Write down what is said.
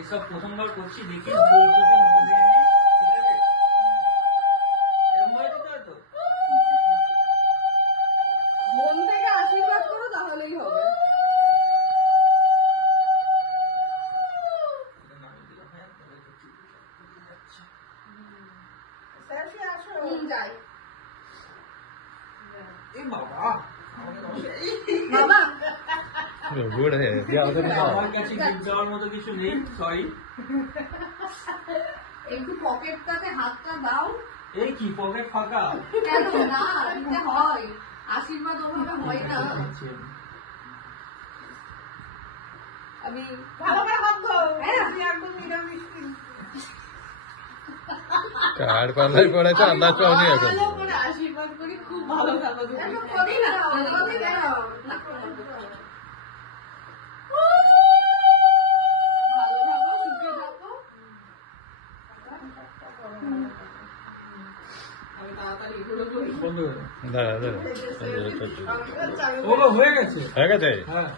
এসব প্রথমবার করছি, দেখি মন থেকে আশীর্বাদ করো তাহলেই হবে। যাই বাবা আমার কাছে গিফট দেওয়ার মতো কিছু নেই, সরি। একটু পকেটটাতে হাতটা দাও। এই কি পকেট ফাঁকা? কেন না, দিতে হয়, আশীর্বাদ ওভাবে হয় না। আমি ভালো করে হাত দাও। হ্যাঁ আমি একদম নিরামিষ। কার পাল্লায় পড়েছে আন্দাজ পাওনি এখন। ভালো করে আশীর্বাদ করি, খুব ভালো থাকো তুমি। একদম করি না, করি না। ভালো থাকো, সুখে থাকো। আমি তাড়াতাড়ি এগুলো করি। দাঁড়া ও হয়ে গেছে। হয়ে গেছে। হ্যাঁ